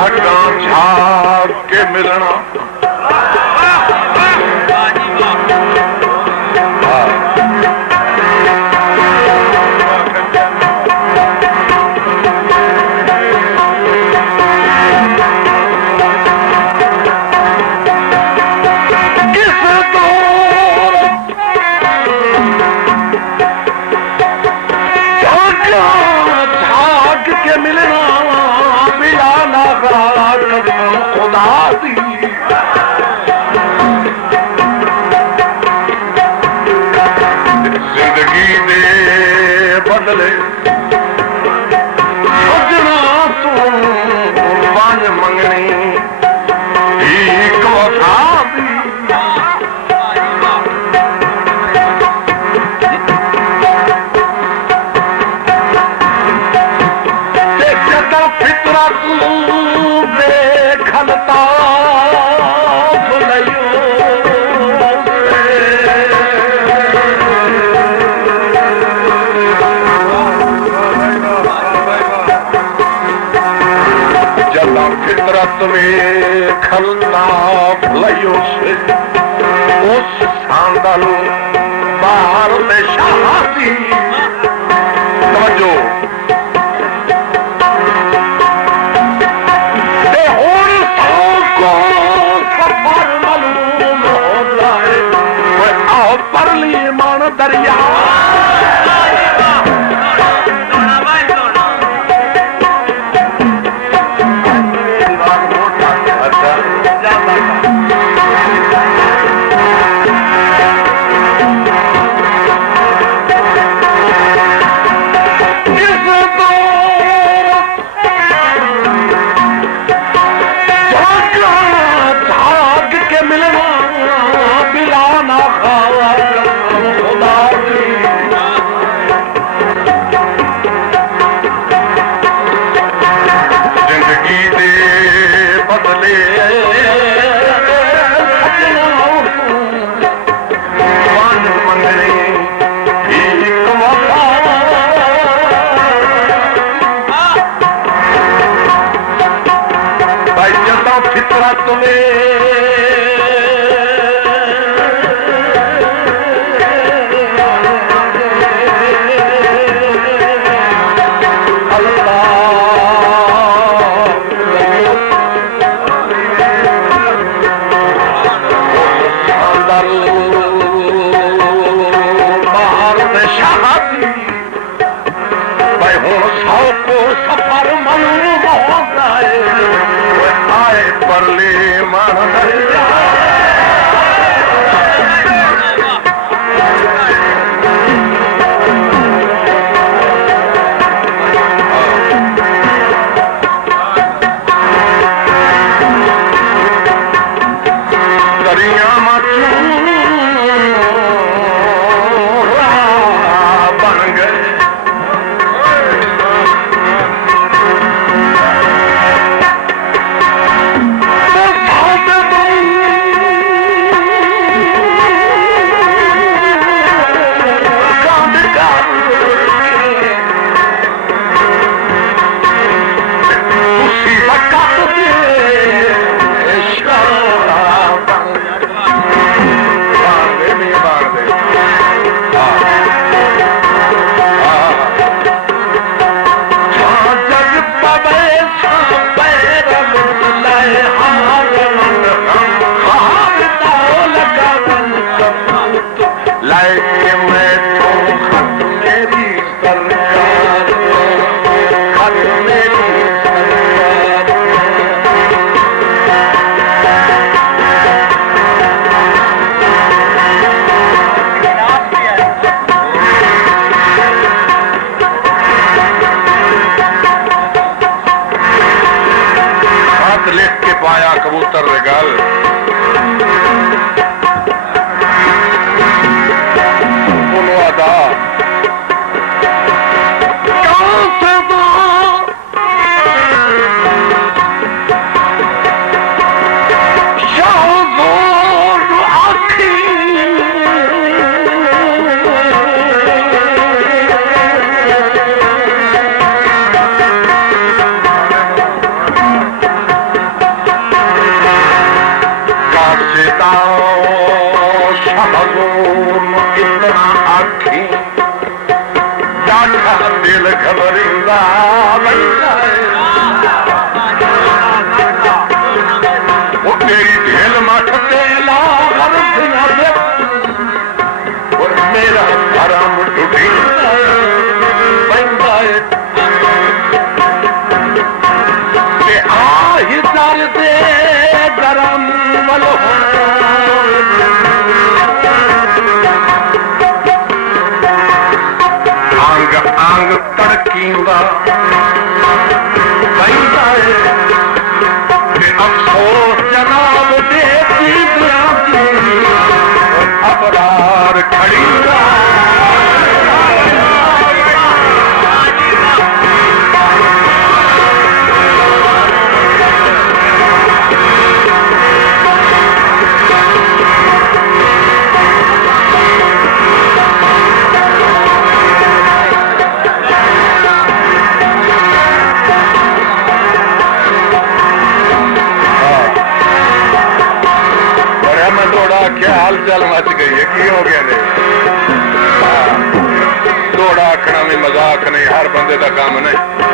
झागा झाग के मिलना जिंदगी दे बदले सजना तू बन मंगनी एक वफा दी जदा फितरा तू देखलता फितरत में खलना भलाइयों से उस सांदल बाहर में शादी समझो को सफर मालूम हो जाए आओ परली मन दरिया कबूतर रेगल अदा मजा बनता है वो तेरी ढेल मठते ला हर सिंह दे और मेरा धर्म टूटी बनता है ते आही दर दे गरम वलो अंग अंग तड़कींदा बनता है अफसोस जनाब देती अबरार खड़ी क्या हाल चाल मच गई है की हो गया ने दौड़ा आखना नहीं मजाक नहीं हर बंदे का काम नहीं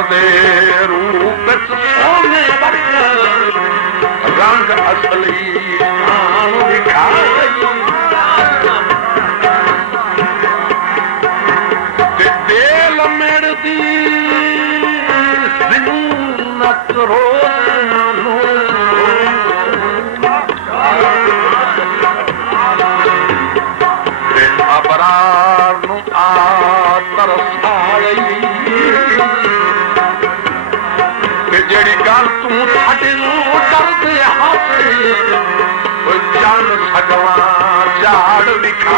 दे रूप सोने रंग असली दिल मेरदी जिन्नत अबरार आ तरसा जेड़ी गल तू साडे डरदे हाथे चल सगवा झाड़ दिखा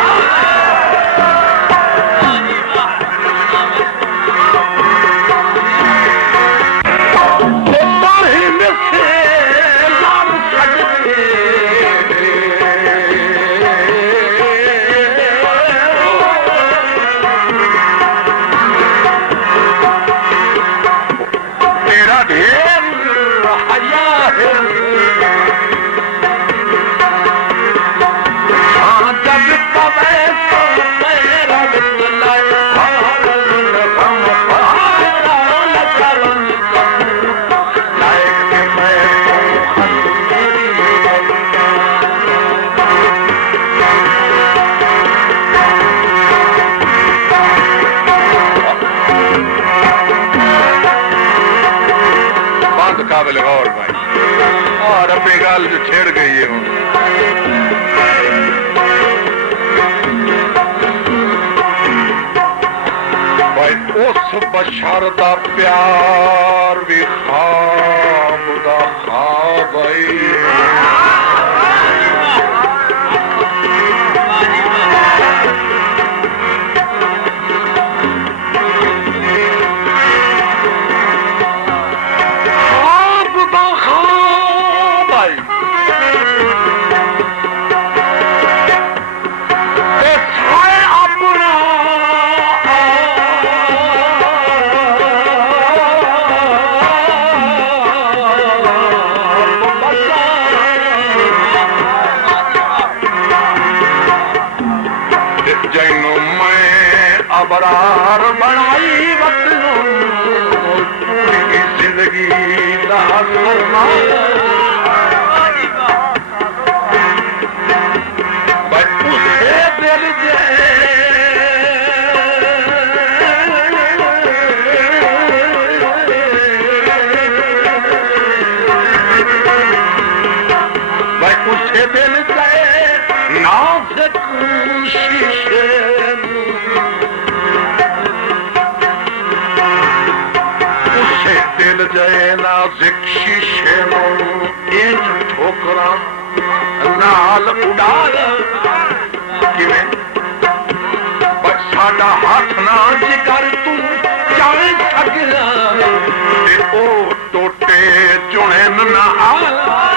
काबिल गौर भाई और अपनी गाल जो छेड़ गई है भाई उस बशर दा प्यार भी खाब दा खाब आई बरार बनाई वतनों पूरी जिंदगी दा भाई उसे दिल भाई उसे दिल नाज़ुक शीशे दिल जय नाज़ुक शीशे इंज ठोकरा नाल उड़ाल किवें बस साडा हाथ ना जिकर तू जाए सकदा ते ओ टोटे चुने ना आ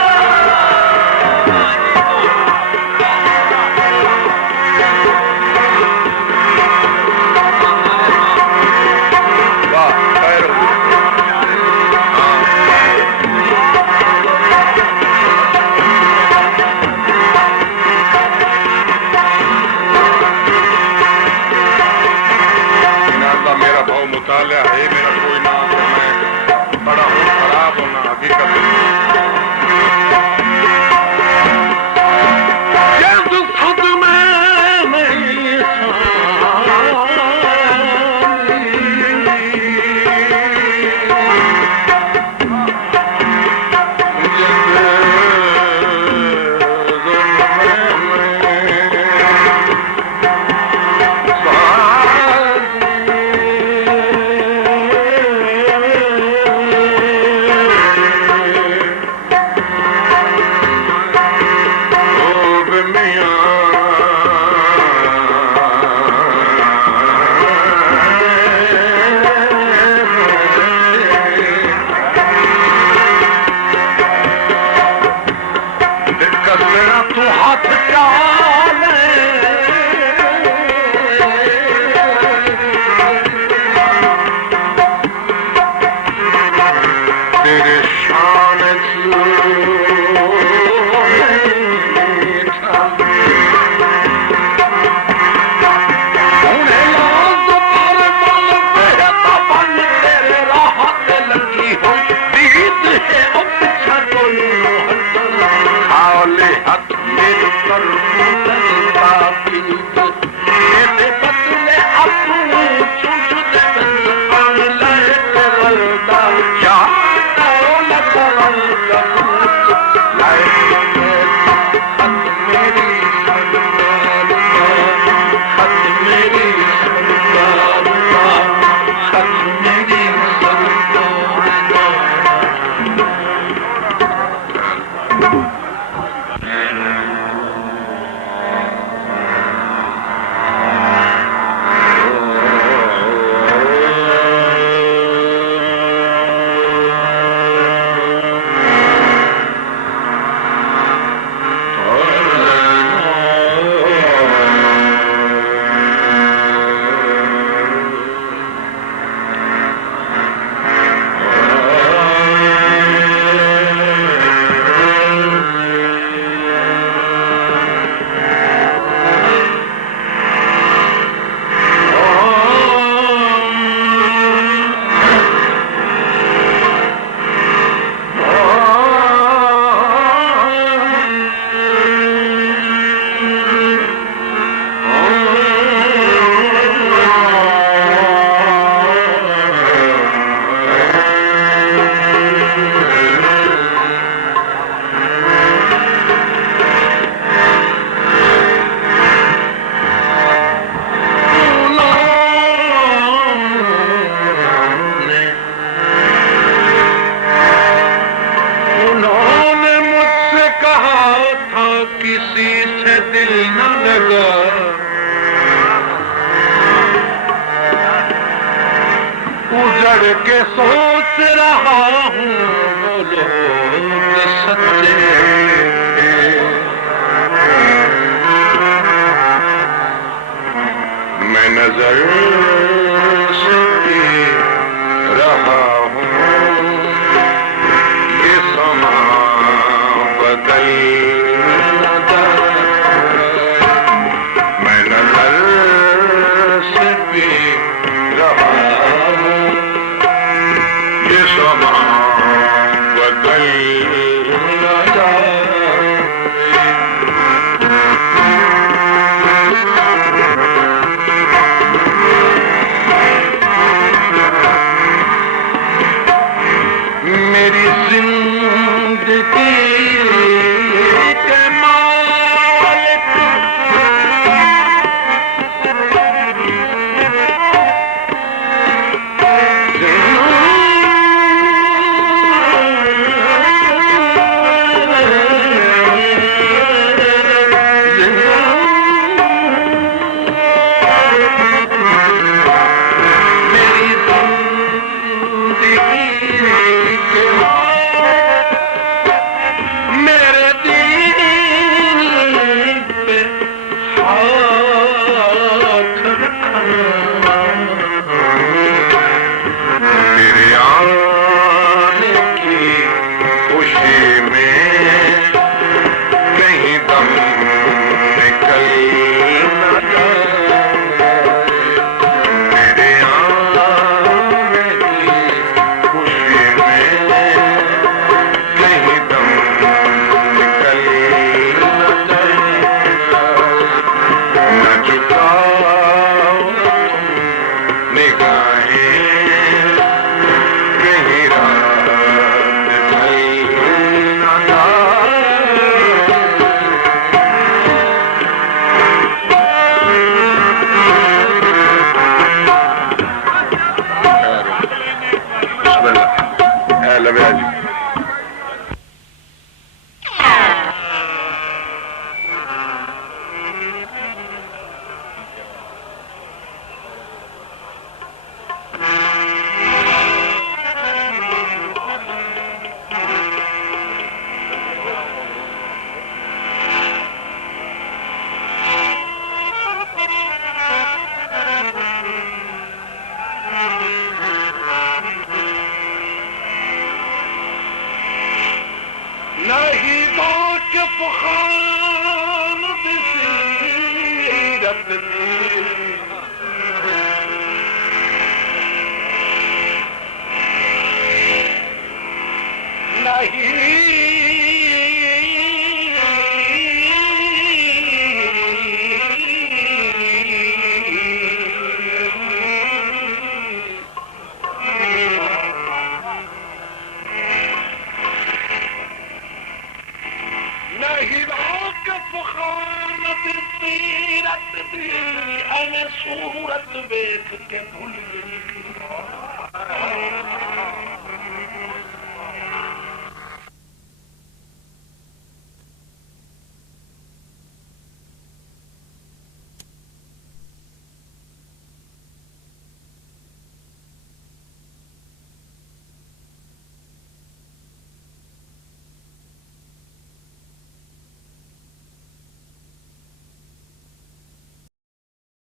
मुतालिया है मेरा कोई ना मैं बड़ा हूँ खराब होना हकीकत पढ़ के सोच रहा हूँ वो लोग सच्चे मैं नजर से रहा हूँ ये समा बदल न जाए मैं नजर से भी रहा हूँ ये समा बदल न जाए मेरी जिंदगी के मालिक नहीं वाकिफ खान बसीरत नहीं वाकिफ खान बसीरत अने सूरत देख के भूल गई